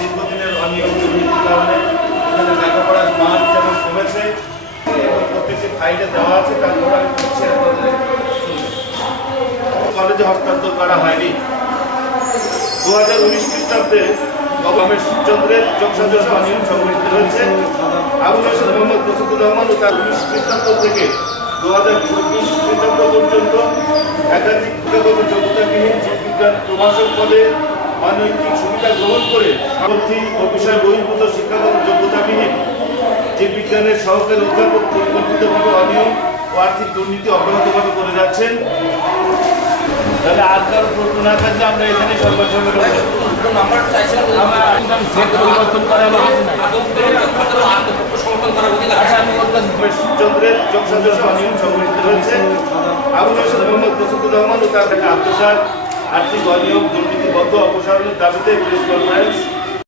দীর্ঘদিনের অনিয়ম দুর্নীতির কারণে এখানে লেখাপড়ার মান যেমন কমেছে এবং প্রত্যেকটি ফাইলে দেওয়া আছে তারপর আমি দিচ্ছি কলেজে হস্তান্তর করা হয়নি। দু হাজার উনিশ খ্রিস্টাব্দে গভর্নমেন্ট চন্দ্রের যোগসাজস অনিয়ম সংঘটিত হয়েছে। আবুল হাসান মোহাম্মদ প্রসিদুর রহমান ও তার উনিশ খ্রিস্টাব্দ থেকে দু হাজার চব্বিশ খ্রিস্টাব্দ পর্যন্ত একাধিক যোগ্যতাবিহীন জীববিজ্ঞান প্রভাষক পদে অনৈতিক সুবিধা গ্রহণ করে সামর্থ্য ও বিষয় বহির্ভূত শিক্ষাগত যোগ্যতাবিহীন জীববিজ্ঞানের সহকারী অধ্যাপক পরিকল্পিতভাবে অনিয়ম ও আর্থিক দুর্নীতি অব্যাহতভাবে করে যাচ্ছেন। তাহলে আর কারও প্রশ্ন না থাকলে আমরা এখানে আচ্ছা আত্মসাত আর্থিক অনিয়ম দুর্নীতিবদ্ধ অপসারণের দাবিতে প্রেস কনফারেন্স